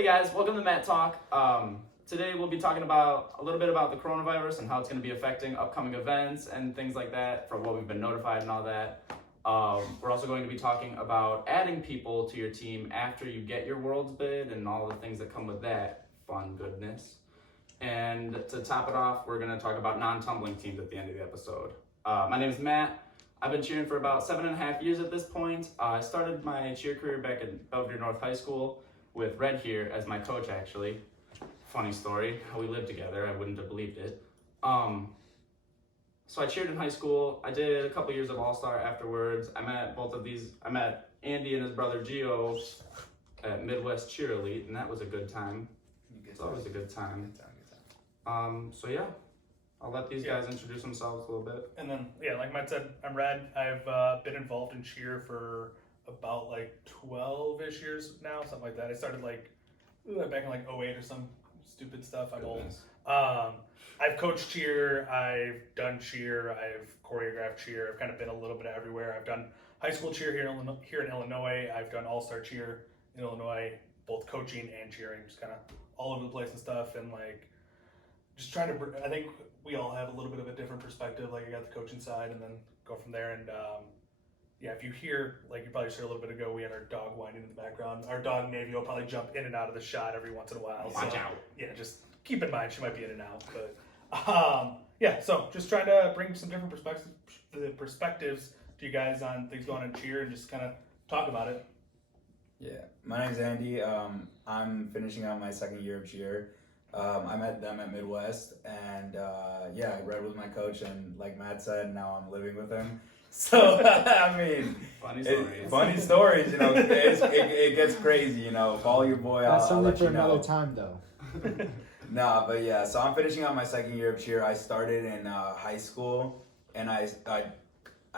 Hey guys, welcome to Matt Talk. Today we'll be talking about a little bit about the coronavirus and how it's going to be affecting upcoming events and things like that, from what we've been notified and all that. We're also going to be talking about adding people to your team after you get your Worlds bid and all the things that come with that fun goodness. And to top it off, we're going to talk about non-tumbling teams at the end of the episode. My name is Matt. I've been cheering for about 7.5 years at this point. I started my cheer career back at Belvedere North High School with Red here as my coach, actually. Funny story, how we lived together. I wouldn't have believed it. So I cheered in high school. I did a couple years of All-Star afterwards. I met Andy and his brother Gio at Midwest Cheerleading, and that was a good time. It's always a good time. So yeah, I'll let these guys introduce themselves a little bit. And then, like Matt said, I'm Red. I've been involved in cheer for about 12-ish years now, something like that. I started back in 08 or some stupid stuff. I'm old. I've coached cheer, I've done cheer, I've choreographed cheer. I've kind of been a little bit everywhere. I've done high school cheer here in Illinois. I've done all-star cheer in Illinois, both coaching and cheering, just kind of all over the place and stuff. And just trying to, I think we all have a little bit of a different perspective. I got the coaching side and then go from there. And if you hear, you probably just heard a little bit ago, we had our dog whining in the background. Our dog Navy will probably jump in and out of the shot every once in a while. Watch out. Yeah, just keep in mind she might be in and out. But so just trying to bring some different perspectives to you guys on things going on in cheer and just kind of talk about it. Yeah, my name's Andy. I'm finishing out my second year of cheer. I met them at Midwest, and Red was my coach, and like Matt said, now I'm living with him. So I mean, funny stories. It gets crazy. Call your boy. That's I'll only let for you know. another time, though. Nah, but yeah. So I'm finishing out my second year of cheer. I started in high school, and I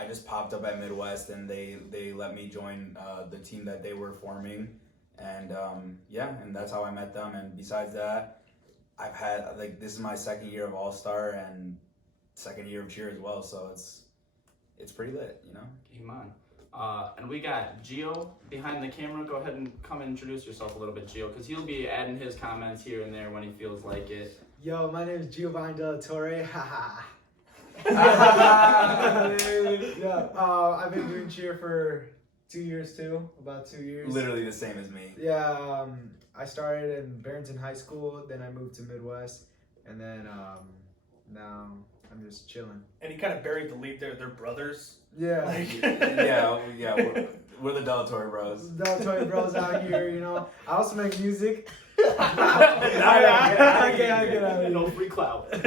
just popped up at Midwest, and they let me join the team that they were forming, and and that's how I met them. And besides that, I've had this is my second year of All-Star and second year of cheer as well. So it's pretty lit, Game on. And we got Gio behind the camera. Go ahead and come and introduce yourself a little bit, Gio, because he'll be adding his comments here and there when he feels like it. Yo, my name is Giovanni Della Torre. I've been doing cheer for 2 years too, about 2 years. Literally the same as me. Yeah, I started in Barrington High School, then I moved to Midwest, and then now I'm just chilling. And he kind of buried the lead there. They're brothers. Yeah. We're the Della Torre bros. Della Torre bros out here, I also make music. No free clout. This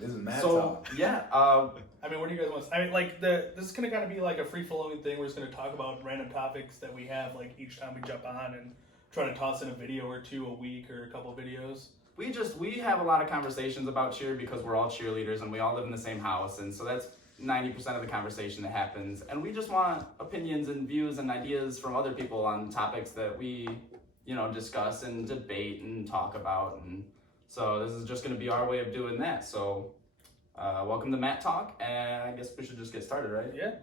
is Matt talk. What do you guys want to this is going to kind of be a free-flowing thing. We're just going to talk about random topics that we have each time we jump on and try to toss in a video or two a week or a couple videos. We have a lot of conversations about cheer because we're all cheerleaders and we all live in the same house, and so that's 90% of the conversation that happens. And we just want opinions and views and ideas from other people on topics that we, discuss and debate and talk about. And so this is just going to be our way of doing that. So welcome to Matt Talk, and I guess we should just get started, right? Yeah.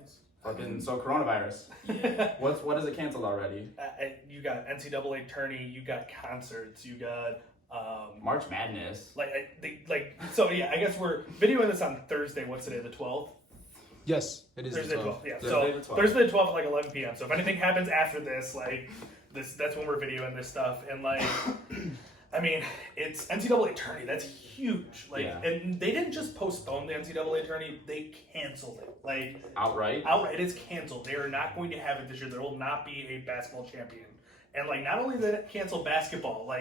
So coronavirus. Yeah. What is it canceled already? You got NCAA tourney, you got concerts, you got March Madness. I guess we're videoing this on Thursday. What's today, the 12th? Yes, it is Thursday the 12th. Yeah, Thursday the 12th. Thursday the 12th at 11 p.m. So if anything happens after this, that's when we're videoing this stuff. And it's NCAA tourney. That's huge. And they didn't just postpone the NCAA tourney; they canceled it. Outright. It's canceled. They are not going to have it this year. There will not be a basketball champion. And not only did it cancel basketball,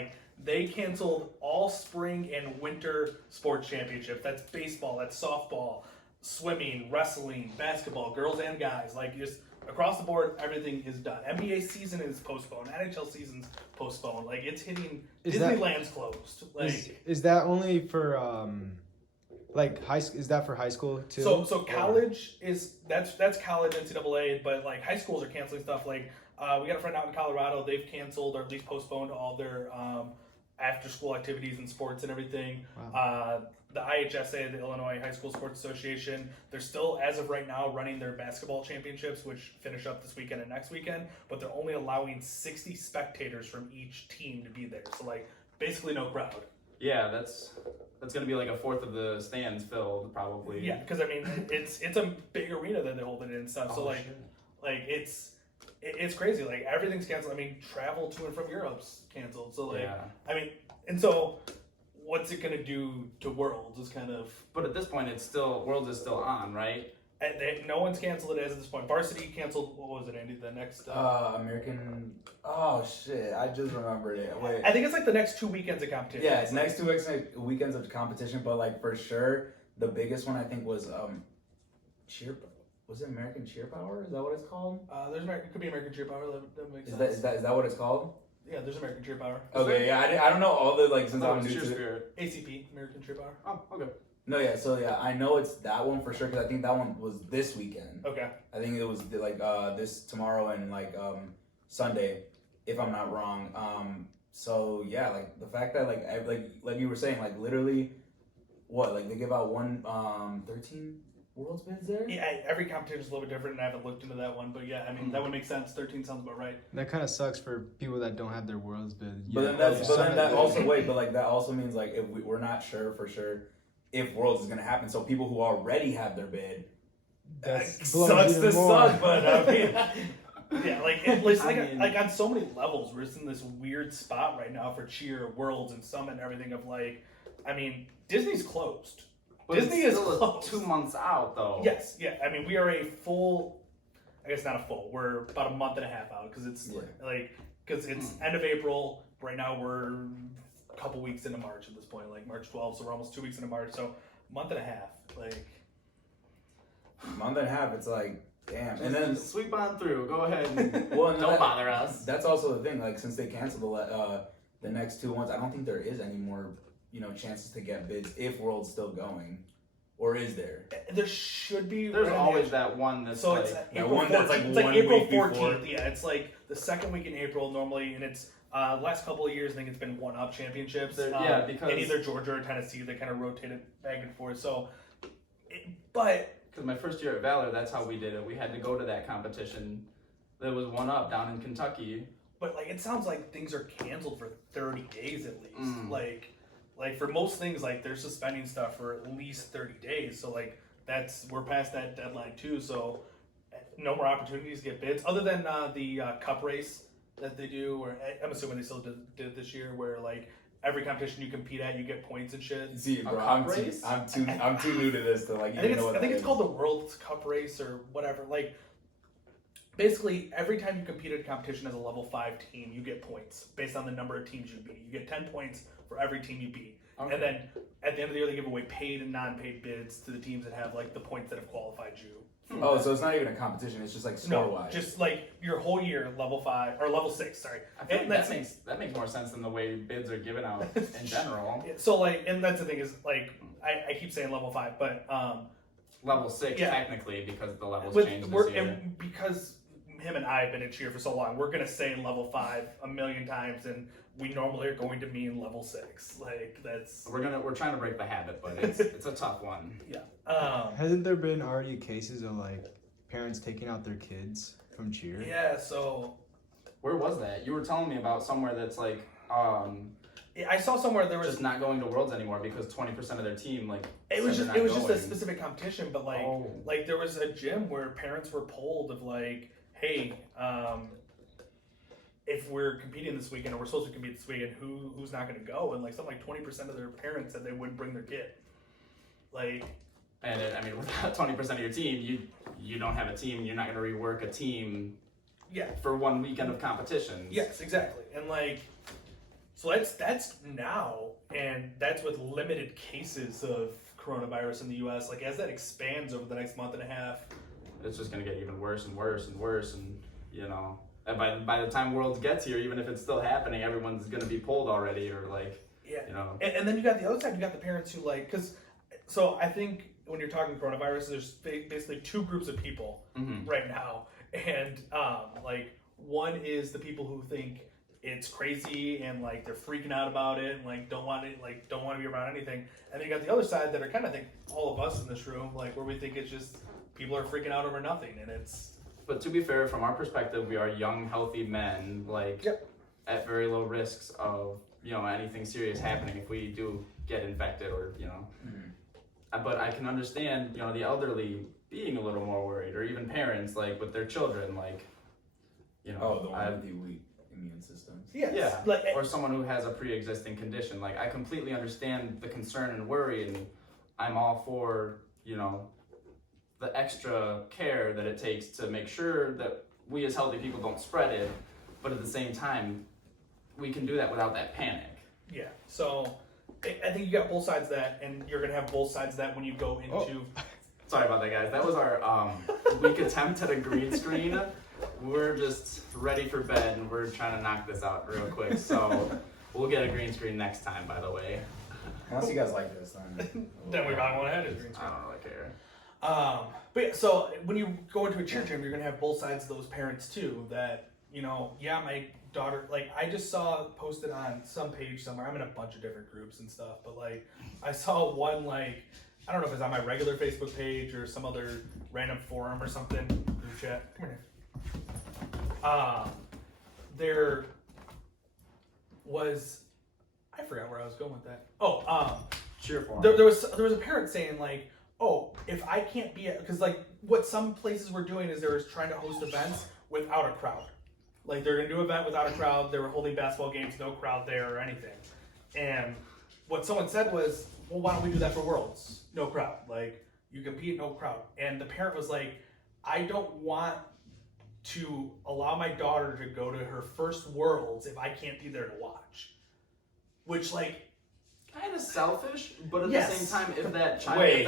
they canceled all spring and winter sports championships. That's baseball, that's softball, swimming, wrestling, basketball, girls and guys. Just across the board, everything is done. NBA season is postponed. NHL season's postponed. It's hitting. Disneyland's closed. Is that only for high? Is that for high school too? So college is that's college NCAA, but high schools are canceling stuff. We got a friend out in Colorado. They've canceled or at least postponed all their after school activities and sports and everything. Wow. the IHSA, the Illinois High School Sports Association, they're still, as of right now, running their basketball championships, which finish up this weekend and next weekend, but they're only allowing 60 spectators from each team to be there. So, like, basically no crowd. Yeah, that's gonna be like a fourth of the stands filled, probably. Yeah, because, I mean, it's a big arena that they're holding it in and stuff. Oh, so, like, shit. like it's crazy. Like, everything's canceled. I mean, travel to and from Europe's canceled. So, like, Yeah. I mean, and so what's it going to do to Worlds is kind of... But at this point, it's still Worlds is still on, right? no one's canceled it as of this point. Varsity canceled, what was it, Andy? The next... American... Oh, shit. I just remembered it. Wait. I think it's like the next 2 weekends of competition. Yeah, it's next 2 weekends of competition, but, like, for sure, the biggest one, I think, was Was it American Cheer Power? Is that what it's called? It could be American Cheer Power. That makes Is sense. that what it's called? Yeah, there's American Cheer Power. Okay, yeah, I don't know all the, like, since Oh, I'm new Cheer to it. Spirit. ACP, American Cheer Power. Oh, okay. No, yeah, so yeah, I know it's that one for sure because I think that one was this weekend. Okay. I think it was like this tomorrow and like Sunday, if I'm not wrong. So yeah, like the fact that like you were saying, like literally, what, like they give out 13 Worlds bids there? Yeah, every competition is a little bit different, and I haven't looked into that one, but yeah, I mean, that would make sense. 13 sounds about right. That kind of sucks for people that don't have their worlds bid. But then that also but that also means like if we're not sure for sure if Worlds is gonna happen. So people who already have their bid, That sucks to suck, but I mean. Yeah, like on so many levels, we're just in this weird spot right now for Cheer, Worlds, and Summit and everything. Of like, I mean, Disney's closed. But Disney it's is still closed. 2 months out, though. Yes, yeah. I mean, we are a full. I guess not a full. We're about a month and a half out because it's because it's end of April right now. We're a couple weeks into March at this point, like March 12th. So we're almost 2 weeks into March. So month and a half, like. Month and a half, it's like. Damn, Just and then sweep on through. Go ahead. And well, don't bother us. That's also the thing. Like since they canceled the next 2 months, I don't think there is any more chances to get bids if World's still going, or is there? There should be. There's always that one that's so like it's that April one that's like 14th. It's like one April week before. 14th. Yeah, it's like the second week in April normally, and it's last couple of years I think it's been one-up championships. Yeah, because in either Georgia or Tennessee they kind of rotated back and forth. So, but. Because my first year at Valor, that's how we did it. We had to go to that competition. There was one up down in Kentucky. But like it sounds like things are canceled for 30 days at least. Like for most things, like they're suspending stuff for at least 30 days. So like we're past that deadline too. So no more opportunities to get bids other than the cup race that they do. Or I'm assuming they still did it this year, where like. Every competition you compete at, you get points and shit. See, bro, cup I'm race? too new to this to like even know what I think that it's called the World Cup Race or whatever. Like, basically, every time you compete at a competition as a level 5 team, you get points based on the number of teams you beat. You get 10 points for every team you beat. Okay. And then at the end of the year, they give away paid and non-paid bids to the teams that have like the points that have qualified you. Oh, so it's not even a competition. It's just like score-wise. Just like your whole year, level 5 or level 6. Sorry. I feel like that makes more sense than the way bids are given out in general. So like, and that's the thing is like, I keep saying level 5, but Level 6 yeah. technically because the levels With- changed we're- this year. and because him and I have been in Cheer for so long, we're gonna say level 5 a million times, and we normally are going to mean level 6. Like that's We're trying to break the habit, but it's a tough one. yeah. Hasn't there been already cases of like parents taking out their kids from cheer? Yeah. So Where was that? You were telling me about somewhere that's like I saw somewhere there was just not going to Worlds anymore because 20% of their team like it was said just they're it was not just a going. specific competition, but like Oh. like there was a gym where parents were polled of like, hey, if we're competing this weekend or we're supposed to compete this weekend, who's not going to go? And like something like 20% of their parents said they wouldn't bring their kid. Like, And I mean, without 20% of your team, you don't have a team. You're not going to rework a team yeah, for one weekend of competitions. yes, exactly. And like, so that's now, and that's with limited cases of coronavirus in the U.S. Like as that expands over the next month and a half, It's just going to get even worse and worse and worse, and and by the time Worlds gets here, even if it's still happening, everyone's going to be pulled already, or like, yeah. And then you got the other side. You got the parents who like, so I think when you're talking coronavirus, there's basically two groups of people Mhm. right now, and like one is the people who think it's crazy and like they're freaking out about it and like don't want to be around anything. And then you got the other side that are kind of think all of us in this room, like where we think it's just people are freaking out over nothing, and it's. But to be fair, from our perspective, we are young, healthy men, like at very low risks of anything serious happening if we do get infected or But I can understand the elderly being a little more worried, or even parents like with their children, like the one with the weak immune systems. Yes. Yeah, or someone who has a pre-existing condition. Like, I completely understand the concern and worry, and I'm all for, the extra care that it takes to make sure that we as healthy people don't spread it, but at the same time, we can do that without that panic. Yeah, so I think you got both sides of that, and you're going to have both sides of that when you go into... Sorry about that, guys. That was our weak attempt at a green screen. We're just ready for bed, and we're trying to knock this out real quick. So we'll get a green screen next time, by the way. Unless you guys like this, then we probably won't have a green screen. I don't really care. But yeah, so when you go into a cheer gym, you're going to have both sides of those parents, too, that, my daughter, like, I just saw posted on some page somewhere. I'm in a bunch of different groups and stuff, but, like, I saw one, like, I don't know if it's on my regular Facebook page or some other random forum or something, group chat. Come here. There was, I forgot where I was going with that. Cheer for 'em. There was a parent saying, like, if I can't be because like what some places were doing is they were trying to host events without a crowd. Like they're gonna do an event without a crowd. They were holding basketball games, no crowd there or anything. And what someone said was, well, why don't we do that for Worlds? No crowd. Like you compete, no crowd. And the parent was like, I don't want to allow my daughter to go to her first Worlds if I can't be there to watch. Which like. Kind of selfish, but at Yes. the same time, if that child, Wait,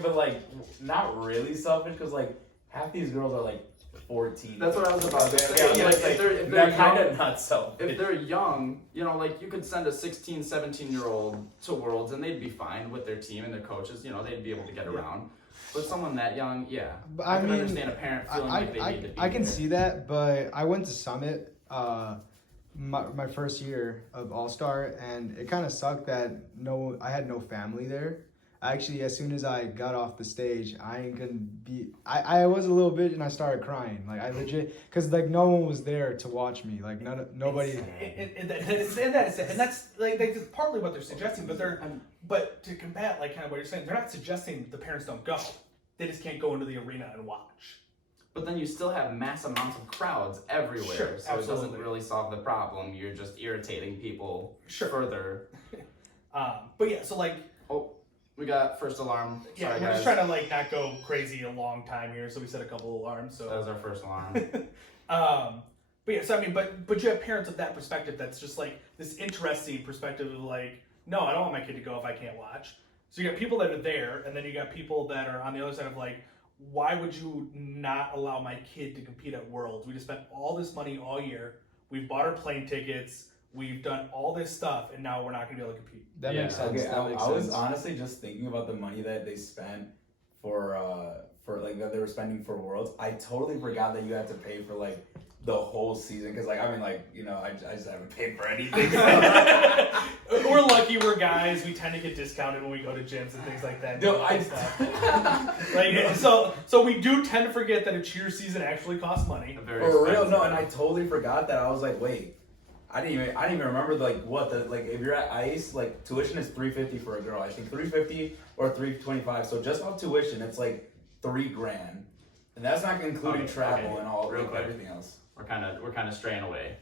but like, not really selfish, because like half these girls are like 14. that's what I was about to say. Yeah, Like, it's if they're that kind young, of not selfish. if they're young, like you could send a 16, 17-year-old to Worlds and they'd be fine with their team and their coaches, they'd be able to get around. But someone that young, But I I can mean, understand a parent feeling like they need to be I can there. see that, but I went to Summit my first year of All-Star, and it kind of sucked that I had no family there. Actually, as soon as I got off the stage, I was a little bit, and I started crying. Like I legit, because like no one was there to watch me. Like nobody. And that's like that's partly what they're suggesting, but to combat like kind of what you're saying, they're not suggesting the parents don't go. They just can't go into the arena and watch. But then you still have mass amounts of crowds everywhere, Sure, so it doesn't absolutely. really solve the problem. You're just irritating people further. But yeah, so like We got first alarm. yeah, Sorry, we're guys. just trying to like not go crazy a long time here, so we set a couple of alarms. So That was our first alarm. but yeah, so I mean, but you have parents of that perspective that's just like this interesting perspective of like, no, I don't want my kid to go if I can't watch. So you got people that are there, and then you got people that are on the other side of like, why would you not allow my kid to compete at Worlds? We just spent all this money all year. We've bought our plane tickets. We've done all this stuff, and now we're not going to be able to compete. That Yeah. makes sense. Okay, That makes I was sense. honestly just thinking about the money that they spent for like that they were spending for Worlds. I totally forgot that you had to pay for like the whole season, because like I mean like I just haven't paid for anything. So. We're lucky we're guys. We tend to get discounted when we go to gyms and things like that. No, Like so we do tend to forget that a cheer season actually costs money. Very For real, expensive. no, and I totally forgot that. I was like, wait, I didn't even remember if you're at ICE, like tuition is $350 for a girl. I think $350 or $325. So just off tuition, it's like $3,000, and that's not including travel and all Real quick. everything else. We're kind of straying away.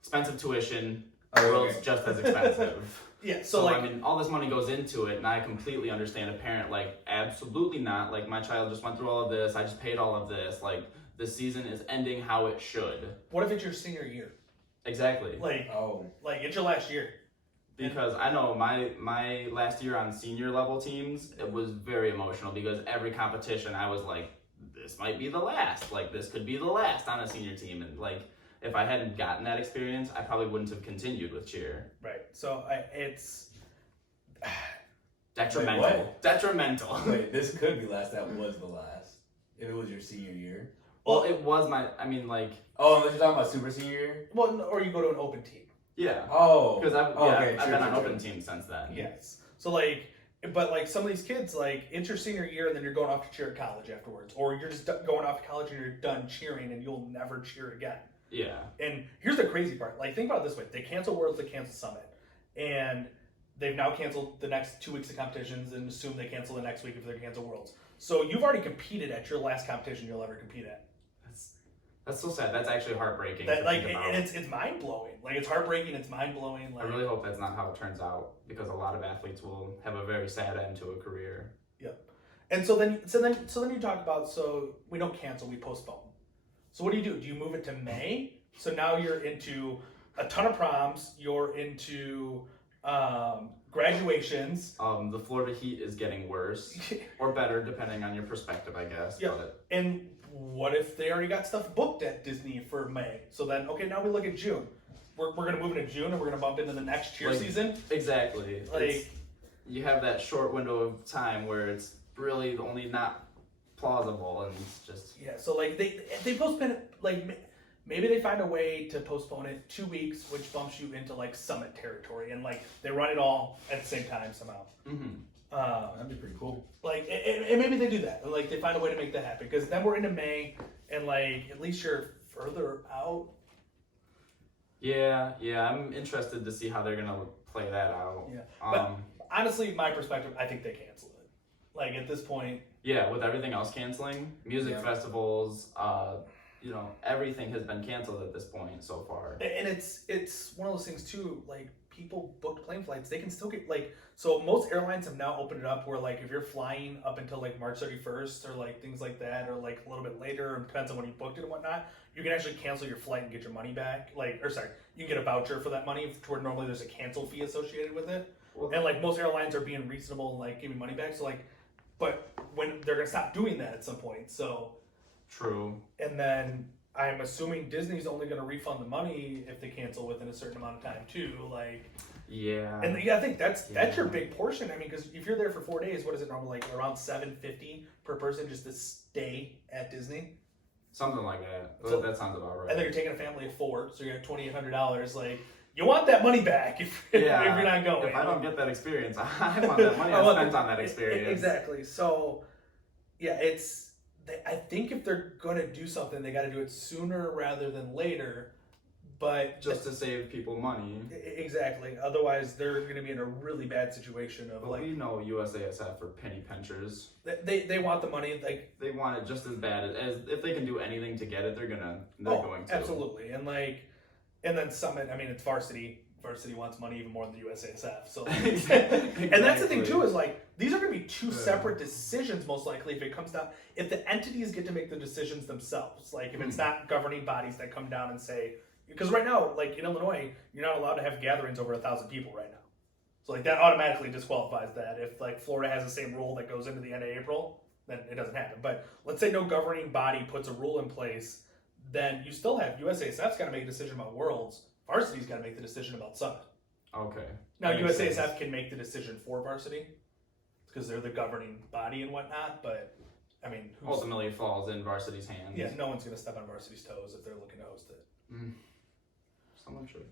Expensive tuition. Oh, World's okay. just as expensive. Yeah. So I mean, all this money goes into it, and I completely understand a parent like, absolutely not. Like, my child just went through all of this. I just paid all of this. Like, the season is ending how it should. what if it's your senior year? Exactly. Like Oh, it's your last year. Because I know my last year on senior level teams, it was very emotional, because every competition I was like, this might be the last. Like, this could be the last on a senior team. And like, if I hadn't gotten that experience, I probably wouldn't have continued with cheer. Right. So it's Detrimental. Wait, what? Detrimental. wait, this could be last. That was the last. If it was your senior year. Well, it was my. I mean, like. Oh, unless you're talking about super senior year. Well, or you go to an open team. Yeah. Oh, Because I've okay, I've true, been on true, open true. teams since then. Yes. So like, but like some of these kids, like it's your senior year and then you're going off to cheer at college afterwards, or you're just going off to college and you're done cheering and you'll never cheer again. Yeah. And here's the crazy part. Like, think about it this way: they cancel Worlds, they cancel Summit, and they've now canceled the next 2 weeks of competitions and assume they cancel the next week if they cancel Worlds. So you've already competed at your last competition you'll ever compete at. That's so sad. That's actually heartbreaking. That to like, think about. and it's mind blowing. Like, it's heartbreaking. It's mind blowing. Like, I really hope that's not how it turns out, because a lot of athletes will have a very sad end to a career. Yep. And so then you talk about, so we don't cancel, we postpone. So what do? Do you move it to May? So now you're into a ton of proms. You're into graduations. The Florida heat is getting worse or better, depending on your perspective, I guess. Yeah. But And what if they already got stuff booked at Disney for May? So then, okay, now we look at June. We're going to move into June and we're going to bump into the next cheer season. Exactly. Like, you have that short window of time where it's really only not plausible, and it's just yeah, so like they postpone it, like maybe they find a way to postpone it 2 weeks, which bumps you into like Summit territory, and like they run it all at the same time somehow. That'd be pretty cool. Like, and maybe they do that, and like they find a way to make that happen, because then we're into May, and like at least you're further out. yeah. I'm interested to see how they're gonna play that out. Yeah, but honestly, my perspective, I think they cancel it. Like at this point. Yeah, with everything else canceling, music Yeah. festivals, everything has been canceled at this point so far. And it's one of those things too, like people booked plane flights, they can still get like, so most airlines have now opened it up where like if you're flying up until like March 31st or like things like that, or like a little bit later, it depends on when you booked it and whatnot, you can actually cancel your flight and get your money back. You can get a voucher for that money to where normally there's a cancel fee associated with it. Well, And like most airlines are being reasonable and like giving money back. So like, but when they're gonna stop doing that at some point, so. True. And then I'm assuming Disney's only going to refund the money if they cancel within a certain amount of time too. Like, Yeah. and yeah, I think that's your big portion. I mean, because if you're there for 4 days, what is it normally like around $750 per person just to stay at Disney? Something like that. So- That sounds about right. And then you're taking a family of 4, so you're at $2,800. Like, you want that money back if you're not going. If I don't get that experience, I want that money I spent on that experience. Exactly. So, yeah, I think if they're going to do something, they got to do it sooner rather than later. But Just to save people money. exactly. Otherwise, they're going to be in a really bad situation of But like we know USASF for penny pinchers. they want the money. Like, They want it just as bad as if they can do anything to get it, they're going to. absolutely. And then Summit. I mean, it's varsity. Varsity wants money even more than the USASF. So, Exactly. and that's the thing too, is like these are going to be two separate decisions most likely if it comes down. If the entities get to make the decisions themselves, like if it's not governing bodies that come down and say, because right now, like in Illinois, you're not allowed to have gatherings over 1,000 people right now. So like that automatically disqualifies that. If like Florida has the same rule that goes into the end of April, then it doesn't happen. But let's say no governing body puts a rule in place, then you still have USASF's got to make a decision about Worlds. Varsity's got to make the decision about Summit. Okay. Now That makes USASF sense. can make the decision for Varsity because they're the governing body and whatnot. But I mean, Ultimately, it falls in varsity's hands. yeah, no one's going to step on Varsity's toes if they're looking to host it. Someone should.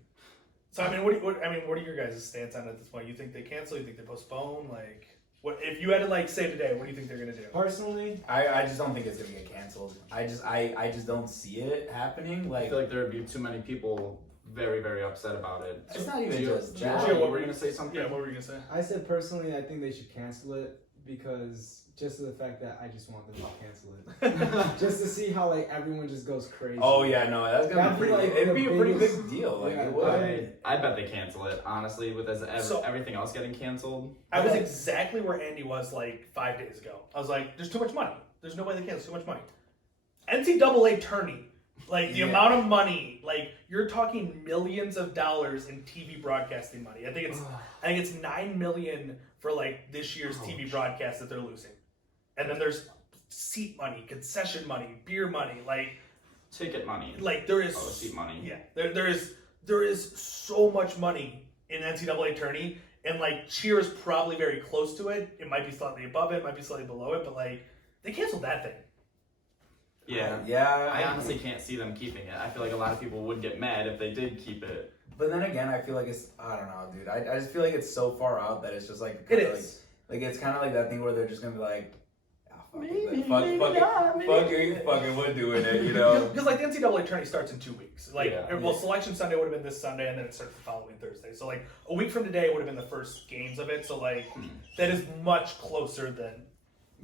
So I mean, what are your guys' stance on it at this point? You think they cancel? You think they postpone? Like, what if you had to like say today? What do you think they're gonna do? Personally, I just don't think it's gonna get canceled. I just don't see it happening. I Like, feel like there would be too many people very, very upset about it. it's not even Gio, just Gio, that. what were you gonna say something? Yeah, what were you gonna say? I said personally, I think they should cancel it because just the fact that I just want them to cancel it, just to see how like everyone just goes crazy. Oh yeah, no, that's gonna That'd be be, pretty. like, It'd the be a pretty biggest- big deal. Like yeah, it would. I bet they cancel it, honestly, with So- everything else getting canceled. I was exactly where Andy was like 5 days ago. I was like, there's too much money. There's no way they cancel too much money. NCAA tourney, like the Yeah. amount of money, like you're talking millions of dollars in TV broadcasting money. I think it's $9 million for like this year's TV broadcast that they're losing, and then there's seat money, concession money, beer money, Ticket money. like there is seat money. Yeah, there is so much money in NCAA tourney, and like cheer is probably very close to it. It might be slightly above it, might be slightly below it, but like they canceled that thing. Yeah. I honestly can't see them keeping it. I feel like a lot of people would get mad if they did keep it. But then again, I feel like I don't know, dude. I just feel like it's so far out that it's just like, It kinda is. like it's kind of like that thing where they're just gonna be like, ah, fuck it, Maybe, like, fuck maybe it, not, maybe. fucking, we're doing it, you know? Because like the NCAA tourney starts in 2 weeks. Like, Yeah. well, Selection Sunday would have been this Sunday, and then it starts the following Thursday. So like a week from today would have been the first games of it. So like that is much closer than.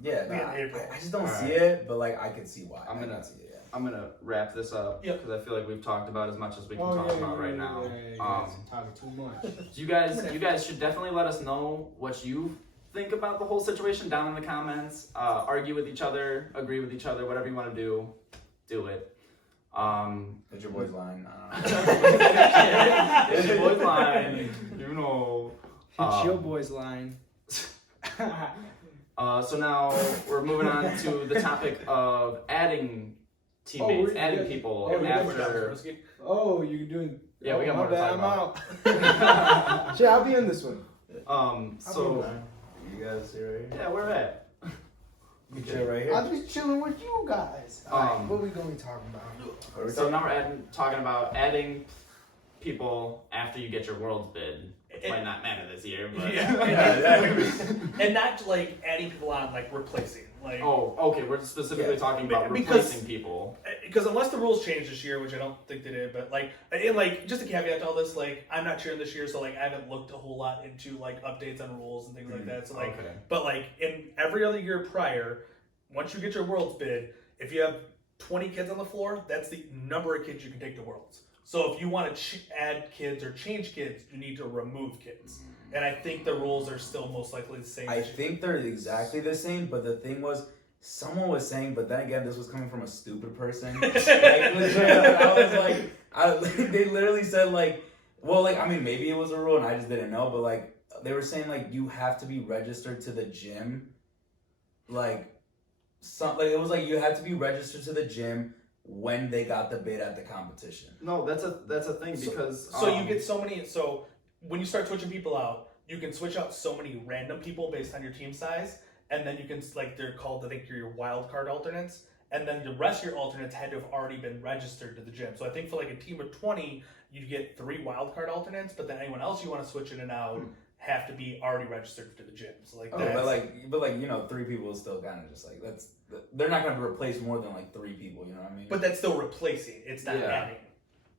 Yeah, nah, Yeah, April. I just don't Alright. see it, but like I can see why. I'm I gonna- can see it. Yeah. I'm gonna wrap this up Yep. because I feel like we've talked about as much as we can Oh, talk yeah, about yeah, right yeah, now. yeah, yeah, yeah. Talking too much. You guys should definitely let us know what you think about the whole situation down in the comments. Argue with each other, agree with each other, whatever you want to do it. It's your boy's line. I don't know. It's your boy's line, you know. It's your boy's line. So now we're moving on to the topic of adding teammates, adding people after. Oh, you're doing. Yeah, we got my more to bad, talk I'm out. Shit, I'll be in this one. So You guys see right here? yeah, we're at. You chill right here. I'll be chilling with you guys. What we gonna be talking about? What are we So talking- now we're talking about adding people after you get your world's bid. It might not matter this year, but And not like adding people on, like replacing. Like, oh, okay, we're specifically Yeah. talking about Because- replacing people. because unless the rules change this year, which I don't think they did, but like, and like just a caveat to all this, like I'm not cheering this year, so like I haven't looked a whole lot into like updates on rules and things like that. So like, Okay. but like in every other year prior, once you get your Worlds bid, if you have 20 kids on the floor, that's the number of kids you can take to Worlds. So if you want to add kids or change kids, you need to remove kids. And I think the rules are still most likely the same. I this year. think they're exactly the same, but the thing was, someone was saying, but then again, this was coming from a stupid person. Like, legit, I was like, they literally said like, well, like, I mean, maybe it was a rule and I just didn't know, but like, they were saying like, you have to be registered to the gym. Like, it was like, you had to be registered to the gym when they got the bid at the competition. No, that's a thing because So you get so many. So when you start switching people out, you can switch out so many random people based on your team size, and then you can like they're called I think your wild card alternates, and then the rest of your alternates had to have already been registered to the gym. So I think for like a team of 20, you get 3 wild card alternates, but then anyone else you want to switch in and out have to be already registered to the gym. So like Okay, that's, but like, you know, 3 people is still kind of just like, they're not going to replace more than like 3 people, you know what I mean? but that's still replacing. It's not Yeah. adding.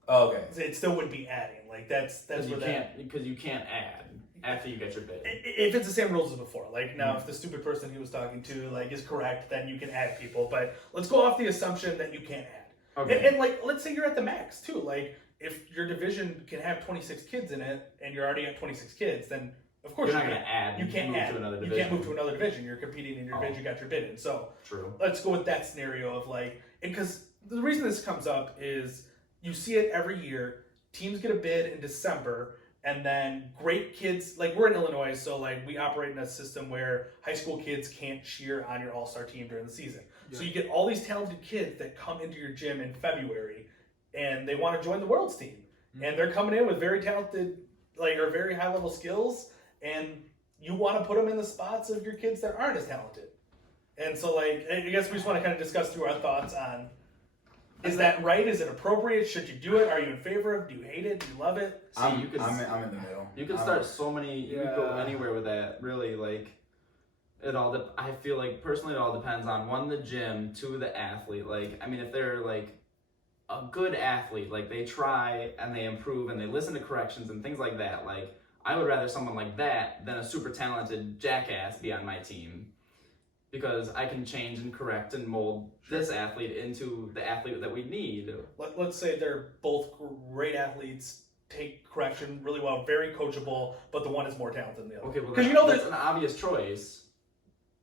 Oh, okay. It still would be adding. Like that's you where that. can't you can't add after you get your bid. If it's the same rules as before, like now, if the stupid person he was talking to like is correct, then you can add people. But let's go off the assumption that you can't add. Okay. And like, let's say you're at the max too. Like, if your division can have 26 kids in it, and you're already at 26 kids, then of course You're not you gonna can't. add. You can't move add. to another You division. can't move to another division. You're competing in your Oh. division. You got your bid in. So True. let's go with that scenario of like, because the reason this comes up is you see it every year. Teams get a bid in December, and then great kids, like we're in Illinois, so like we operate in a system where high school kids can't cheer on your all-star team during the season. So you get all these talented kids that come into your gym in February, and they want to join the Worlds team, and they're coming in with very talented, like or very high-level skills, and you want to put them in the spots of your kids that aren't as talented. And so, like, I guess we just want to kind of discuss through our thoughts on, is that right? Is it appropriate? Should you do it? Are you in favor of it? Do you hate it? Do you love it? See, I'm you could in the middle. you could start so many. You could go Yeah. anywhere with that. Really, like it all. I feel like personally, it all depends on 1, the gym, 2, the athlete. Like, I mean, if they're like a good athlete, like they try and they improve and they listen to corrections and things like that. Like, I would rather someone like that than a super talented jackass be on my team. Because I can change and correct and mold this athlete into the athlete that we need. Let's say they're both great athletes, take correction really well, very coachable, but the one is more talented than the other. Okay, well, 'Cause you know that's that- an obvious choice.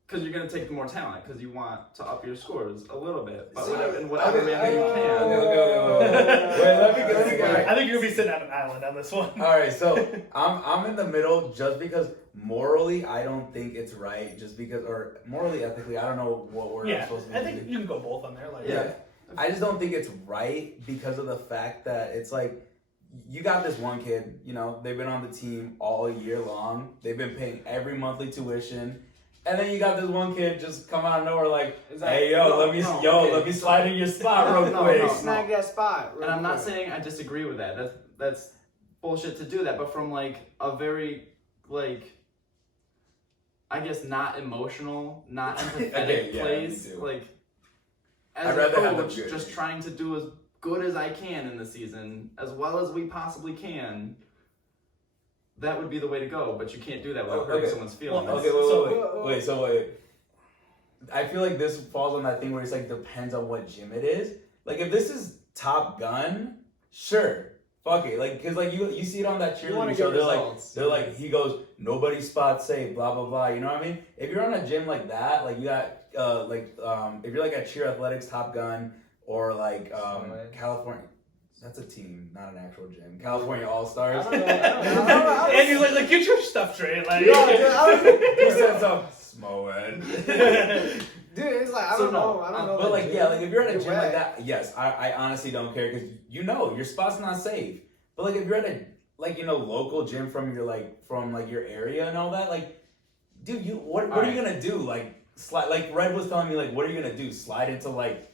Because you're going to take the more talent, because you want to up your scores a little bit. But in whatever manner you can. Wait, let me go. I think you're gonna be sitting on an island on this one. All right, so I'm in the middle just because morally I don't think it's right. Just because, or morally, ethically, I don't know what we're Yeah, supposed to be I think doing. you can go both on there. Like, Yeah, I just don't think it's right because of the fact that it's like you got this one kid. You know, they've been on the team all year long. They've been paying every monthly tuition. And then you got this one kid just come out of nowhere like, Is that- hey no, let me okay. let me slide in your spot real No, quick. no. Snag that spot. And I'm not saying I disagree with that. That's bullshit to do that, but from like a very like I guess not emotional, not empathetic Okay, yeah, place. me too. Like as I'd a rather have the coach, good. just trying to do as good as I can in the season, as well as we possibly can. That would be the way to go, but you can't do that without hurting Okay. someone's feelings. Okay, wait. I feel like this falls on that thing where it's like depends on what gym it is. Like if this is Top Gun, sure, fuck it. Like because like you see it on that You wanna cheerleading show. get They're results. like he goes nobody spot safe, blah blah blah. You know what I mean? If you're on a gym like that, like you got if you're like at Cheer Athletics, Top Gun, or like California. That's a team, not an actual gym. California All Stars. I don't know. And he's like, get your stuff straight. Like, He said something. Smoed. Dude, it's like I So don't know. I don't know. But that like, gym. yeah, like if you're at a You're gym like that, yes, I honestly don't care because you know your spot's not safe. But like if you're at a local gym from your area and all that, like, dude, what are you gonna do? Like slide, like Red was telling me, like, what are you gonna do? Slide into like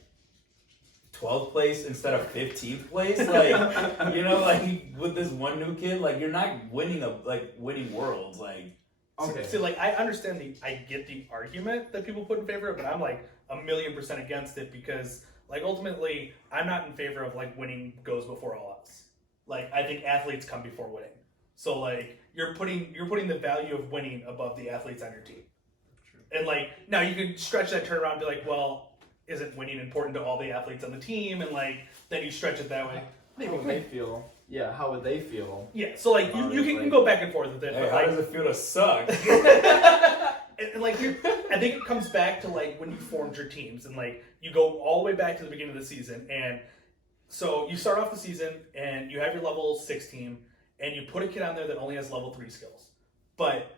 12th place instead of 15th place? Like, you know, like with this one new kid, like you're not winning worlds, like. Okay. See, like, I understand I get the argument that people put in favor of, but I'm like 1,000,000% against it because, like, ultimately, I'm not in favor of like winning goes before all else. Like, I think athletes come before winning. So, like, you're putting the value of winning above the athletes on your team. True. And like, now you can stretch that turnaround and be like, well, isn't winning important to all the athletes on the team? And like, then you stretch it that way. How would they feel? Yeah, how would they feel? Yeah. So like, you can go back and forth with it. Hey, but how like, does it feel to suck? and like I think it comes back to like when you formed your teams and like you go all the way back to the beginning of the season, and so you start off the season and you have your level 6 team and you put a kid on there that only has level 3 skills, but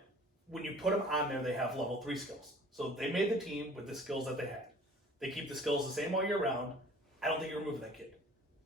when you put them on there they have level 3 skills, so they made the team with the skills that they had. They keep the skills the same all year round. I don't think you're removing that kid.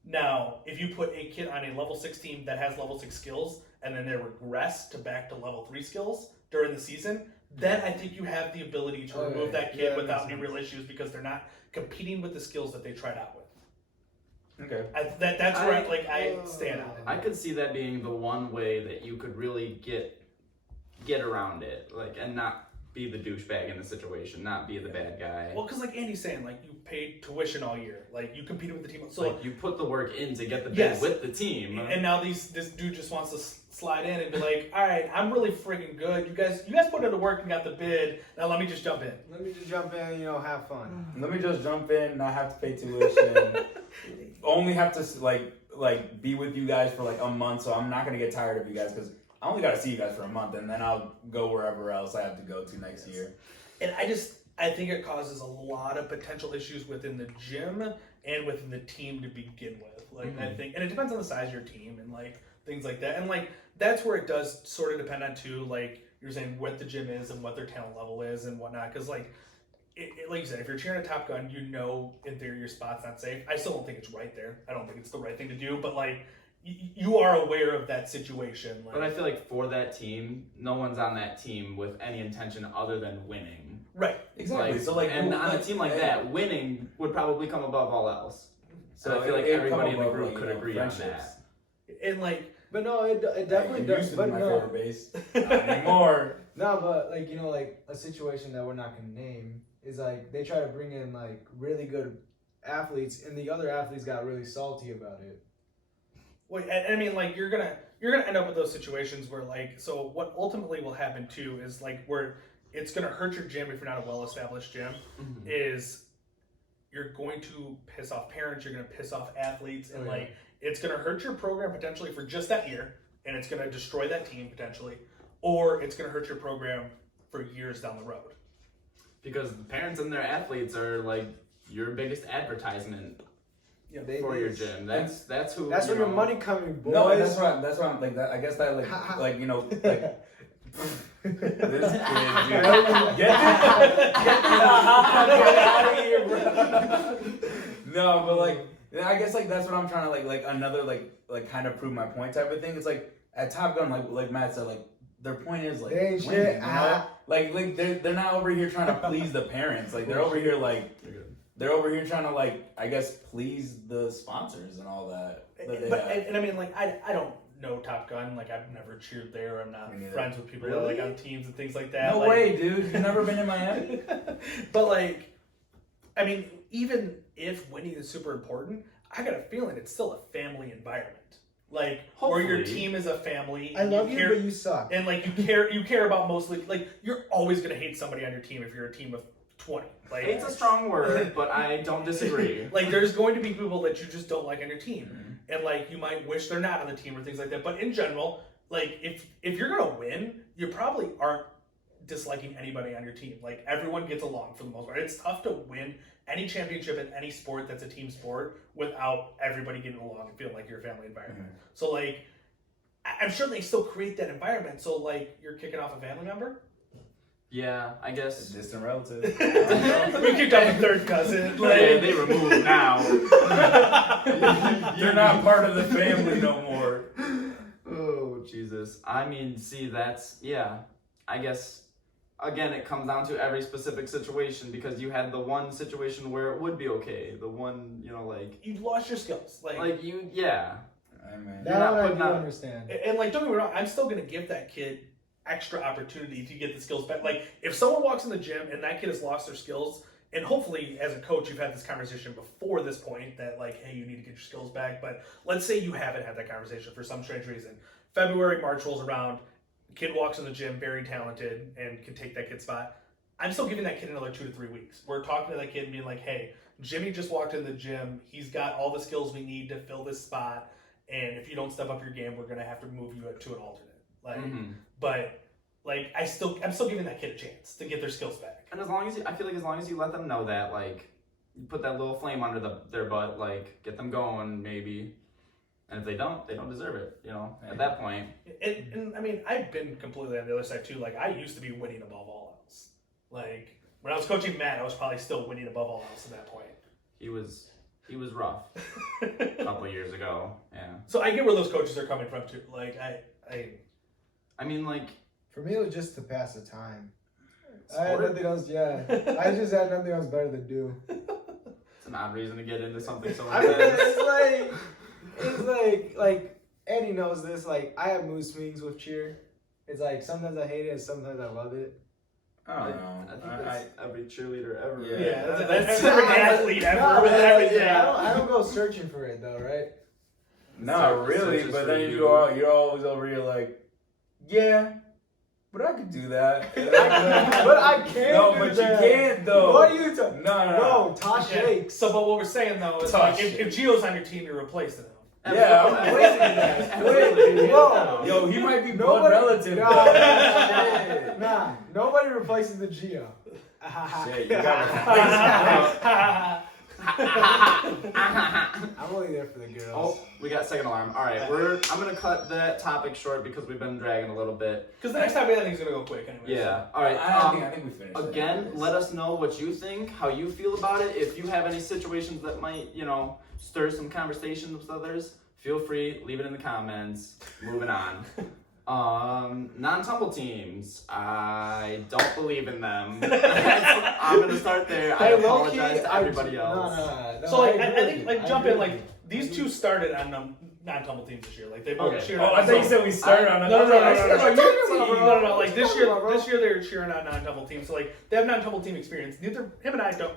Now, if you put a kid on a level 6 team that has level 6 skills and then they regress to back to level 3 skills during the season, then I think you have the ability to remove that kid without any real issues because they're not competing with the skills that they tried out with. Okay. That's where I stand on it. I could see that being the one way that you could really get around it, like, and not be the douchebag in the situation, not be the bad guy. Well, because like Andy's saying, like you paid tuition all year, like you competed with the team, so like you put the work in to get the bid Yes. with the team, and now this dude just wants to slide in and be like, all right, I'm really freaking good. You guys put in the work and got the bid. Now let me just jump in. Let me just jump in, have fun. Let me just jump in, not have to pay tuition. Only have to like be with you guys for like a month, so I'm not gonna get tired of you guys because I only gotta see you guys for a month, and then I'll go wherever else I have to go to next year. And I think it causes a lot of potential issues within the gym and within the team to begin with. Like I think, and it depends on the size of your team and like things like that. And like that's where it does sort of depend on too, like you're saying what the gym is and what their talent level is and whatnot. Because like like you said, if you're cheering a Top Gun, you know in theory your spot's not safe. I still don't think it's right there. I don't think it's the right thing to do. But like you are aware of that situation. Like, but I feel like for that team, no one's on that team with any intention other than winning. right. Exactly. Like, So like, and on a team like that, winning would probably come above all else. So I feel like it everybody in the come group above, could agree on friendships. that. And like But no, it definitely It does. used to But be my no, favorite base. Not anymore. no, but like like a situation that we're not gonna name is like they try to bring in like really good athletes, and the other athletes got really salty about it. Wait, I mean, like you're gonna end up with those situations where, like, so what ultimately will happen too is like where it's gonna hurt your gym if you're not a well-established gym. Is you're going to piss off parents, you're gonna piss off athletes, and like it's gonna hurt your program potentially for just that year, and it's gonna destroy that team potentially, or it's gonna hurt your program for years down the road. Because the parents and their athletes are like your biggest advertisement for your gym. That's who. That's where your money coming, boys. No, that's why I'm like that. I guess that like you know like. This kid, dude. Get out of here, bro. No, but like, I guess like that's what I'm trying to like another like kind of prove my point type of thing. It's like at Top Gun, like Matt said, like their point is like They ain't winning, shit. you know? Like they're not over here trying to please the parents. Like they're over here like they're over here trying to like I guess please the sponsors and all that. And I mean like I don't know Top Gun. Like I've never cheered there. I'm not friends with people that are like on teams and things like that. No like, way, dude. You've never been in Miami? But like, I mean, even if winning is super important, I got a feeling it's still a family environment. Like where your Hopefully. team is a family. I love you, care, but you suck. and like you care about mostly like you're always gonna hate somebody on your team if you're a team of 20. Like Hate's a strong word, but I don't disagree. like there's going to be people that you just don't like on your team, and like you might wish they're not on the team or things like that. But in general, like if you're gonna win, you probably aren't disliking anybody on your team. Like everyone gets along for the most part. It's tough to win any championship in any sport that's a team sport without everybody getting along and feeling like you're a family environment. So like I'm sure they still create that environment. So like you're kicking off a family member. Yeah, I A guess. distant relative. We kicked off a third cousin. Like, Yeah, they removed now. You're not part of the family no more. Oh, Jesus. I mean, see, that's, yeah. I guess, again, it comes down to every specific situation because you had the one situation where it would be okay. The one, you know, like. you lost your skills. Like, you, yeah. I mean, You're not That one I putting do out- understand. And like, don't get me wrong, I'm still gonna give that kid extra opportunity to get the skills back. Like, if someone walks in the gym and that kid has lost their skills, and hopefully, as a coach, you've had this conversation before this point that like, hey, you need to get your skills back. But let's say you haven't had that conversation for some strange reason. February, March rolls around, kid walks in the gym, very talented, and can take that kid's spot. I'm still giving that kid another 2 to 3 weeks. We're talking to that kid and being like, hey, Jimmy just walked in the gym. He's got all the skills we need to fill this spot. And if you don't step up your game, we're gonna have to move you to an alternate. Like, but like I'm still giving that kid a chance to get their skills back. And as long as I feel like as long as you let them know that, like, you put that little flame under their butt, like, get them going, maybe. And if they don't deserve it, you know, at that point. And I mean, I've been completely on the other side too. Like I used to be winning above all else. Like when I was coaching Matt, I was probably still winning above all else at that point. He was rough a couple of years ago, yeah. So I get where those coaches are coming from too. Like I mean, like, For me, it was just to pass the time. I had sport? nothing else. Yeah, I just had nothing else better to do. It's an odd reason to get into something so I mean, intense. it's like Eddie knows this. Like I have mood swings with cheer. It's like sometimes I hate it, and sometimes I love it. I don't know. I think that's every cheerleader ever. yeah, right? that's every athlete ever with everything. I don't go searching for it though, right? Not really, Searches but for then you. you're always over here like, yeah, but I could do that. But I can't. No, do but that. you can't though. What are you talking? No. Bro, toss Yeah. shakes. So, but what we're saying though is Tough like, shit. if Gio's on your team, you're replacing him. Yeah, I'm waiting for Absolutely. that. Whoa. Yo, he might be blood Nobody- relative. Nah, though. nah, nobody replaces the Gio. Shit, you gotta I'm only there for the girls. Oh, we got second alarm. All right, I'm gonna cut that topic short because we've been dragging a little bit. Because the next time I think it's gonna go quick anyway. Yeah. All right. I think we finished. Again, let us know what you think, how you feel about it. If you have any situations that might, you know, stir some conversations with others, feel free, leave it in the comments. Moving on. Non-tumble teams. I don't believe in them. I'm gonna start there. I apologize to everybody else. No, So like, I agree. think like I jump in agree. like these two started on non-tumble teams this year. Like they both Okay. cheered. Oh, on I thought you said we started on No. another. Like this year they were cheering on non-tumble teams. So like they have non-tumble team experience. Neither him and I don't.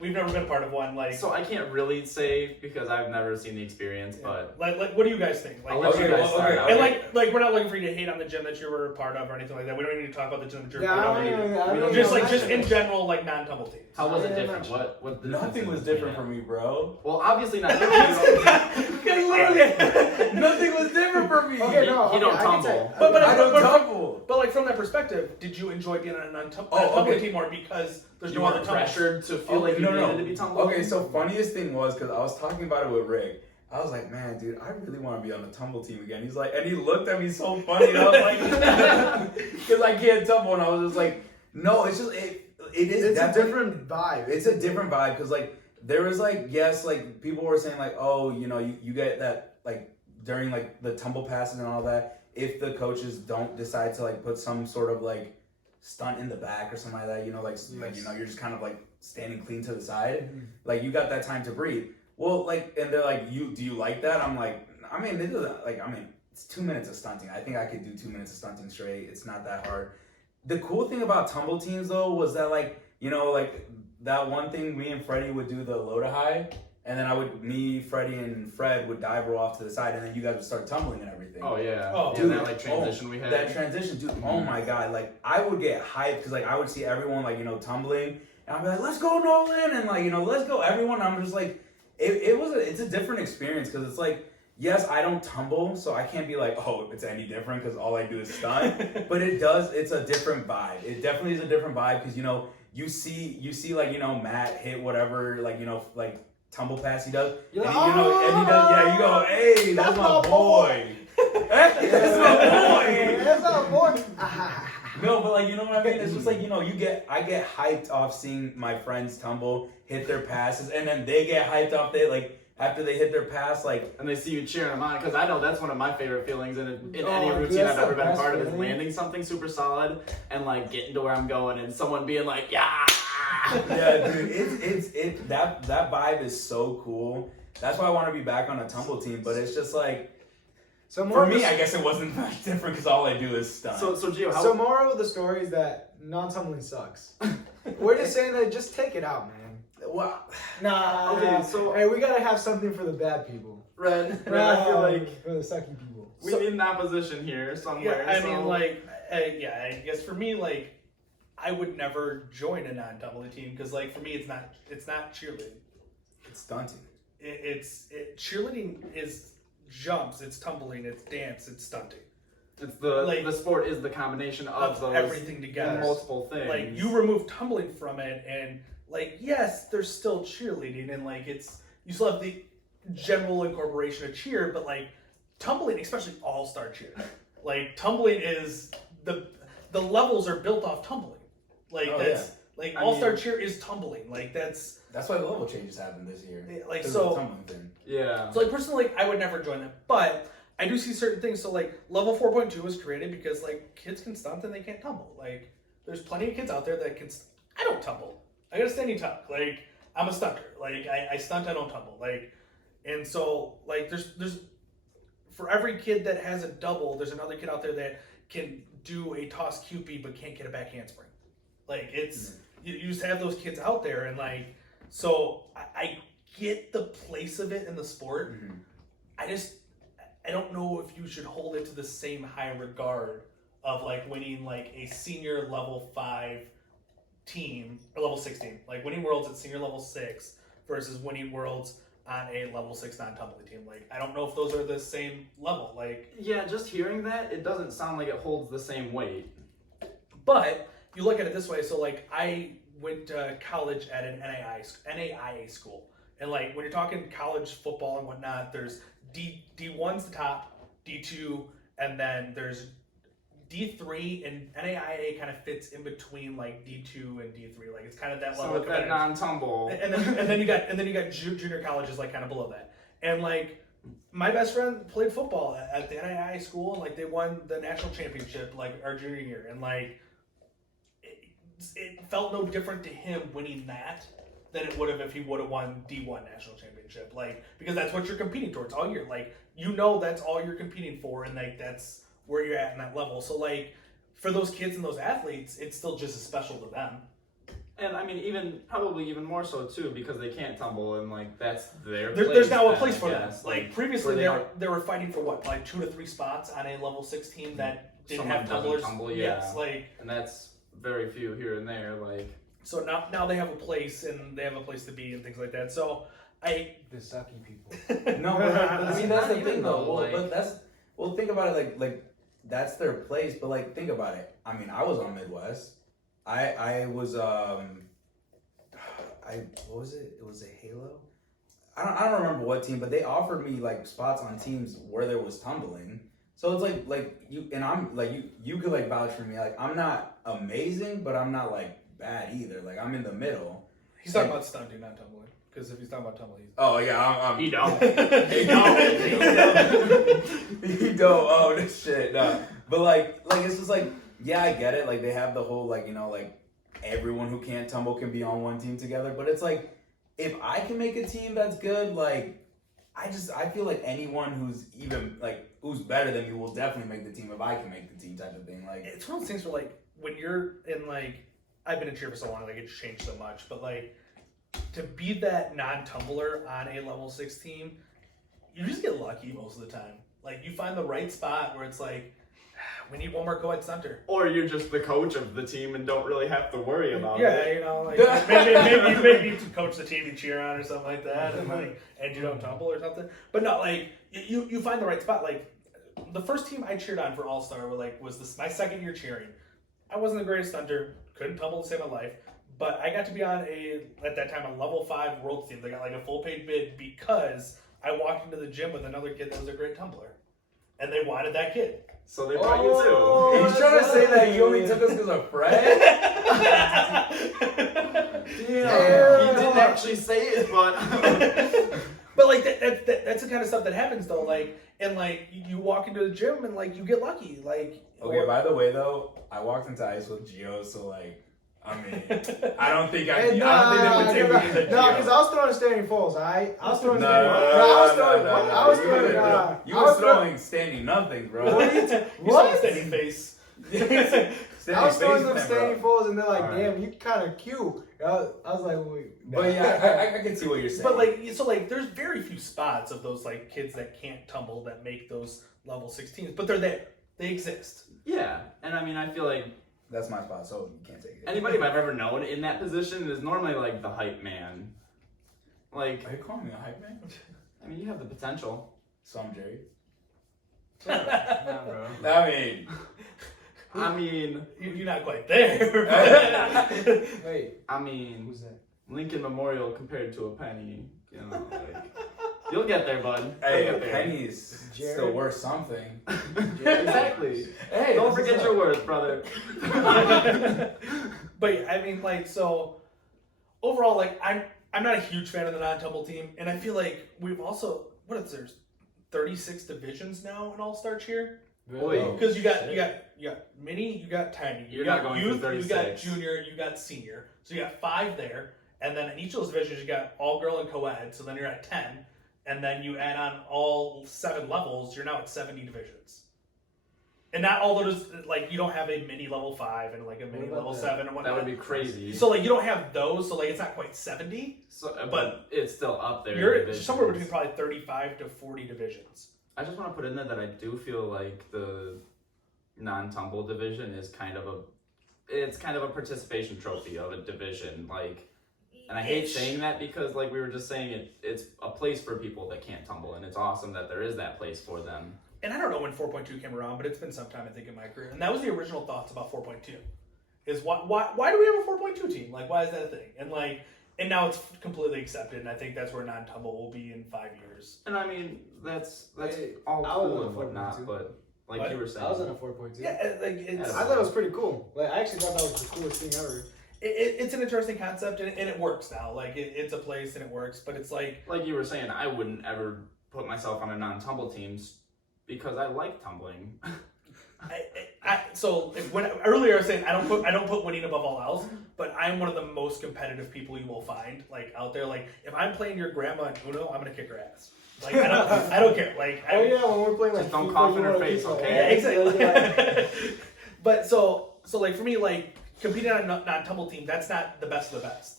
We've never been a part of one. Like So I can't really say because I've never seen the experience, but like what do you guys think? Like I'll let you guys start out. and like we're not looking for you to hate on the gym that you were a part of or anything like that. We don't even need to talk about the gym that you're a Yeah, part I of. don't even Just know like just that in shit. general, like non-tumble teams. how was it Yeah, different? much. What the Nothing difference was between different it? for me, bro. Well, obviously not. Nothing was different for me. Okay, no, He don't okay, I can tumble. say- But I don't tumble. But like from that perspective, did you enjoy being on a non-tumble okay. team more because there's You no other weren't tumble? pressured to feel like you needed to be tumbled. Okay, so funniest thing was because I was talking about it with Rick. I was like, man, dude, I really want to be on the tumble team again. He's like, and he looked at me so funny. And I was like, because I can't tumble, and I was just like, no, it's just it is. It's a definitely- different vibe. It's a different vibe because like there was like yes, like people were saying like, oh, you know, you get that like during like the tumble passes and all that, if the coaches don't decide to like put some sort of like stunt in the back or something like that, like you're just kind of like standing clean to the side, like you got that time to breathe. Well, like, and they're like, do you like that? I'm like, I mean, it doesn't, like, I mean, it's 2 minutes of stunting. I think I could do 2 minutes of stunting straight. It's not that hard. The cool thing about tumble teams though was that like, like that one thing me and Freddie would do the low to high, and then me, Freddie, and Fred would dive roll off to the side, and then you guys would start tumbling and everything. Oh yeah. Oh, dude, that like transition we had. That transition, dude. Oh my god, like I would get hyped because like I would see everyone like tumbling, and I'd be like, let's go Nolan, and like let's go everyone. And I'm just like, it's a different experience because it's like, yes, I don't tumble, so I can't be like, oh, it's any different because all I do is stunt. But it's a different vibe. It definitely is a different vibe because you see like Matt hit whatever like tumble pass he does, You're and, like, and he does, yeah, you go, hey, that's my boy. That's my boy. That's my boy. No, but like, you know what I mean? It's just like, I get hyped off seeing my friends tumble, hit their passes, and then they get hyped off after they hit their pass, like, and they see you cheering them on, because I know that's one of my favorite feelings in any Oh, routine that's I've ever the been a best part of is feeling. landing something super solid and like getting to where I'm going and someone being like, yeah. yeah, dude, that vibe is so cool. That's why I want to be back on a tumble team, but it's just like, So for me, I guess it wasn't that different because all I do is stunt. So Gio, how? So moral of the story is that non-tumbling sucks. We're just saying that just take it out, man. Well, Nah. Okay, so- hey, we gotta have something for the bad people. Red, I feel like for the sucky people. we need an opposition here somewhere. Yeah, I so- mean, like, I guess for me, like, I would never join a non-tumbling team because, like, for me, it's not cheerleading. it's stunting. Cheerleading is jumps, it's tumbling, it's dance, it's stunting. it's the like- the sport is the combination of those everything together. multiple things. Like, you remove tumbling from it, and like, yes, there's still cheerleading, and like, you still have the general incorporation of cheer, but like, tumbling, especially all-star cheer, like, tumbling is the levels are built off tumbling. Like, Oh, that's like I all-star mean- cheer is tumbling. Like, that's That's why the level changes happened this year. like, 'Cause of so. the tumbling thing. yeah. So like personally, like, I would never join that, but I do see certain things. So like level 4.2 was created because like kids can stunt and they can't tumble. Like there's plenty of kids out there that can. I don't tumble. I got a standing tuck. Like I'm a stunter. Like I stunt. I don't tumble. Like, and so like there's for every kid that has a double, there's another kid out there that can do a toss QP but can't get a back handspring. Like it's you just have those kids out there, and like so I get the place of it in the sport. I don't know if you should hold it to the same high regard of like winning like a senior level 5 team or level 6 team, like winning worlds at senior level 6 versus winning worlds on a level 6 non-tumbling team. Like I don't know if those are the same level. Like Yeah, just hearing that, it doesn't sound like it holds the same weight. but you look at it this way. So like I went to college at an NAIA school, and like when you're talking college football and whatnot, there's D1's the top, D2, and then there's D3, and NAIA kind of fits in between like D2 and D3. Like it's kind of that So level. with that non-tumble, and then you got junior colleges like kind of below that. And like my best friend played football at the NAIA school, and like they won the national championship like our junior year, and like it felt no different to him winning that than it would have if he would have won D1 national championship. Like because that's what you're competing towards all year. Like that's all you're competing for, and like that's where you're at in that level. So like for those kids and those athletes, it's still just as special to them. and I mean probably even more so too because they can't tumble and like that's their There's now a then, place I for them. guess. Like previously, where they were fighting for what, like 2 to 3 spots on a level 6 team that didn't Someone have doesn't tumblers. tumble, Yes, yeah. like and that's very few here and there. Like so now they have a place, and they have a place to be and things like that. So I The sucky people. No, but I mean that's the Not thing even though. though, Well, think about it like that's their place. But like think about it. I mean, I was on Midwest. I was what was it? It was a Halo. I don't remember what team, but they offered me like spots on teams where there was tumbling. So it's like you and I'm like you could like vouch for me. Like I'm not amazing, but I'm not like bad either. Like I'm in the middle. he's talking about stunting, not tumbling. Because if he's talking about tumble, he's. Oh yeah, He don't. He don't. Oh, this shit. No. But like it's just like, yeah, I get it. Like they have the whole like, you know, like everyone who can't tumble can be on one team together. But it's like, if I can make a team that's good, like I feel like anyone who's even like who's better than me will definitely make the team if I can make the team type of thing. Like It's one of those things where like when you're in like I've been in cheer for so long, like it's changed so much, but like to be that non-tumbler on a level 6 team, you just get lucky most of the time. Like you find the right spot where it's like, we need one more co-ed center. Or you're just the coach of the team and don't really have to worry about Yeah, it. you know, like maybe you coach the team you cheer on or something like that, and you don't tumble or something. But no, like you find the right spot. Like the first team I cheered on for All Star was my second year cheering. I wasn't the greatest stunter, couldn't tumble to save my life, but I got to be on at that time a level 5 world team. They got like a full paid bid because I walked into the gym with another kid that was a great tumbler, and they wanted that kid. So they brought you too. Are you trying to say that you only took us because of Fred? He didn't actually say it, but But like that's the kind of stuff that happens though. Like and like you walk into the gym and like you get lucky. Like Okay, by the way though, I walked into ice with Gio, so like I mean, I don't think I don't think that would take me into No, because I was throwing standing falls, alright? I was throwing standing I was throwing You was throwing standing nothing, bro. What? Standing face. I was throwing them face, standing bro. falls and they're like, All right. damn, you kind of cute. I was like, wait. But yeah, I can see what you're saying. But like, so like, there's very few spots of those like kids that can't tumble that make those level 16s, but they're there. They exist. yeah. And I mean, I feel like that's my spot, so you can't take it. anybody I've ever known in that position is normally like the hype man. Like, Are you calling me a hype man? I mean, you have the potential. So I'm Jerry. Nah, bro. I mean, You're not quite there. Wait, I mean, who's that? Lincoln Memorial compared to a penny. You know, like, you'll get there, bud. Hey, You'll a get there. penny's Jared. still worth something. Exactly. Hey, Don't this forget is your a- worth, brother. But I mean, like, so overall, like, I'm not a huge fan of the non-tumble team, and I feel like we've also there's 36 divisions now in All-Star Cheer. Boy. Because you got mini, you got tiny, You're got not going youth, for you got 36. junior, you got senior. So you got 5 there, and then in each of those divisions you got all girl and co-ed. So then you're at 10, and then you add on all 7 levels. You're now at 70 divisions. And not all those, like, you don't have a mini level 5 and like a mini about level that? 7 and whatnot. That would be crazy. So like you don't have those, so like it's not quite 70. So, but it's still up there. in You're divisions. somewhere between probably 35 to 40 divisions. I just want to put in there that I do feel like the non-tumble division is kind of a participation trophy of a division. Like, and I hate saying that because, like we were just saying, it's a place for people that can't tumble, and it's awesome that there is that place for them. And I don't know when 4.2 came around, but it's been some time, I think, in my career. And that was the original thoughts about 4.2. Is why do we have a 4.2 team? Like, why is that a thing? And now it's completely accepted, and I think that's where non-tumble will be in 5 years. And I mean, that's Hey, all I was cool on and whatnot, 4.2. but like What? you were saying, I was on a 4.2. Yeah, like it's Yeah. I thought it was pretty cool. Like, I actually thought that was the coolest thing ever. it's an interesting concept, and it works now. Like it's a place and it works, but it's like you were saying, I wouldn't ever put myself on a non-tumble teams because I like tumbling. earlier I was saying I don't put winning above all else, but I'm one of the most competitive people you will find like out there. Like if I'm playing your grandma in Uno, I'm gonna kick her ass. Like I don't care. Like Oh yeah, when we're playing like Just don't FIFA, cough in you her wanna face, keep like- okay? yeah, exactly. Yeah. But so like for me, like competing on a non-tumble team, that's not the best of the best.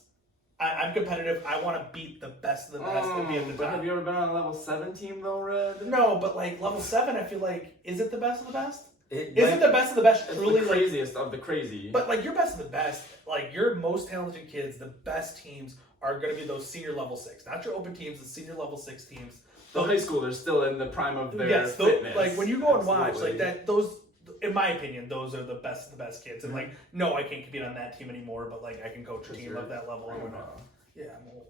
I'm competitive. I want to beat the best of the best and be at the But top. have you ever been on a level 7 team though, Red? No, but like level 7, I feel like is it the best of the best? It, Is it the best of the best? It's Truly, the like, craziest of the crazy. but like your best of the best, like your most talented kids, the best teams are going to be those senior level 6, not your open teams, the senior level 6 teams. the high schoolers still in the prime of their Yes, fitness. like when you go and watch, Absolutely. like that, those, in my opinion, those are the best of the best kids. And like, no, I can't compete on that team anymore, but like I can coach a Because team you're of that level. Or whatever. uh, Yeah, I'm old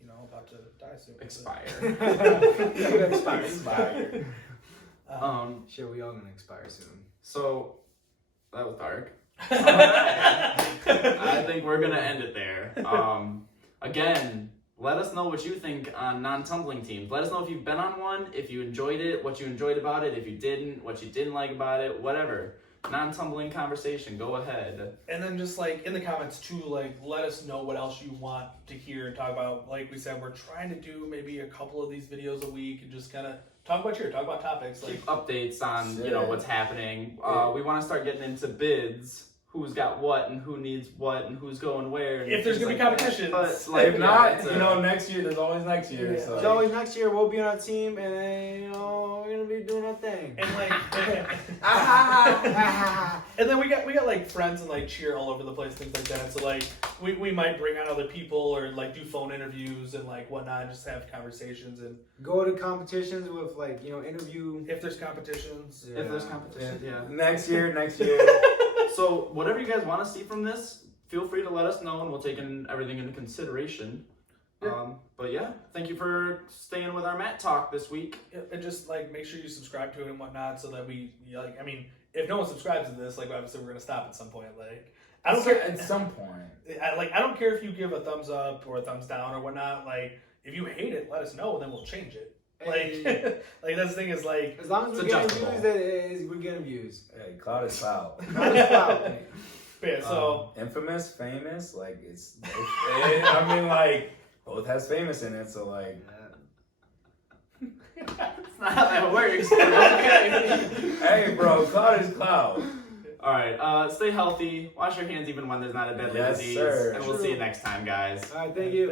and about to die soon. expire. You're gonna expire. Shit, we all gonna expire soon. So that was dark. I think we're gonna end it there. Again, let us know what you think on non-tumbling teams. Let us know if you've been on one, if you enjoyed it, what you enjoyed about it, if you didn't, what you didn't like about it, whatever. Non-tumbling conversation, go ahead. And then just like in the comments too, like let us know what else you want to hear and talk about. Like we said, we're trying to do maybe a couple of these videos a week and just kind of talk about cheer, talk about topics. Like Keep updates on Yeah. what's happening. Yeah. We want to start getting into bids. Who's got what and who needs what and who's going where. And if there's things gonna be like that. competitions. But like, If not, it's next year, there's always next year. Yeah. So. So always next year we'll be on a team, and then, we're gonna be doing our thing. And like, and then we got like friends and like cheer all over the place, things like that. So like we might bring on other people or like do phone interviews and like whatnot, and just have conversations. And Go to competitions with interview. if there's competitions, if there's competition, yeah. Next year. So whatever you guys want to see from this, feel free to let us know, and we'll take everything into consideration. But yeah, thank you for staying with our Matt Talk this week. and just like make sure you subscribe to it and whatnot, so that we like. I mean, if no one subscribes to this, like obviously we're gonna stop at some point. Like I don't care At some point. I don't care if you give a thumbs up or a thumbs down or whatnot. Like if you hate it, let us know, and then we'll change it. Like like that's the thing is like As long as It's we're getting adjustable. views, we're getting views. Hey, cloud is cloud. yeah. So Infamous, famous, like it's. I mean, like both has famous in it, so like. That's not how that works. Okay. Hey, bro, cloud is cloud. All right. Stay healthy. Wash your hands even when there's not a deadly Yes, disease. sir. And we'll see you next time, guys. All right, thank you.